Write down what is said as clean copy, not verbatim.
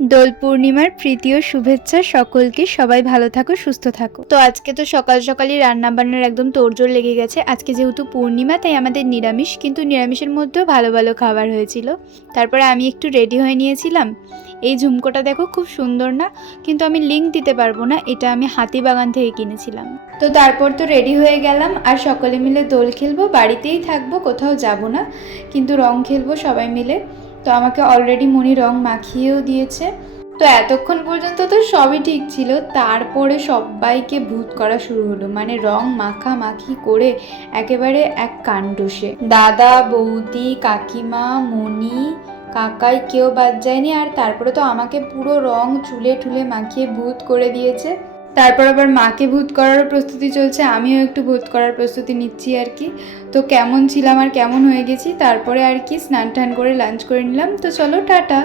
দোল পূর্ণিমার প্রীতি ও শুভেচ্ছা সকলকে। সবাই ভালো থাকো, সুস্থ থাকো। তো আজকে তো সকাল সকালই রান্না বান্নার একদম তোড়জোড় লেগে গেছে। আজকে যেহেতু পূর্ণিমা তাই আমাদের নিরামিষ, কিন্তু নিরামিষের মধ্যেও ভালো ভালো খাবার হয়েছিল। তারপরে আমি একটু রেডি হয়ে নিয়েছিলাম। এই ঝুমকোটা দেখো, খুব সুন্দর না? কিন্তু আমি লিংক দিতে পারবো না, এটা আমি হাতিবাগান থেকে কিনেছিলাম। তো তারপর তো রেডি হয়ে গেলাম, আর সকলে মিলে দোল খেলবো, বাড়িতেই থাকবো, কোথাও যাব না, কিন্তু রং খেলবো সবাই মিলে। তো আমাকে অলরেডি মনি রং মাখিয়েও দিয়েছে। তো এতক্ষণ পর্যন্ত তো সবই ঠিক ছিল, তারপরে সবাইকে ভূত করা শুরু হলো, মানে রং মাখামাখি করে একেবারে এক কাণ্ড। সে দাদা, বৌদি, কাকিমা, মনি, কাকাই কেউ বাদ যায়নি। আর তারপরে তো আমাকে পুরো রং চুলে ঠুলে মাখিয়ে ভূত করে দিয়েছে। তারপর আবার মাকে ভূত করারও প্রস্তুতি চলছে, আমিও একটু ভূত করার প্রস্তুতি নিচ্ছি আর কি। তো কেমন ছিলাম আর কেমন হয়ে গেছি, তারপরে আর কি স্নান টান করে লাঞ্চ করে নিলাম। তো চলো, টাটা।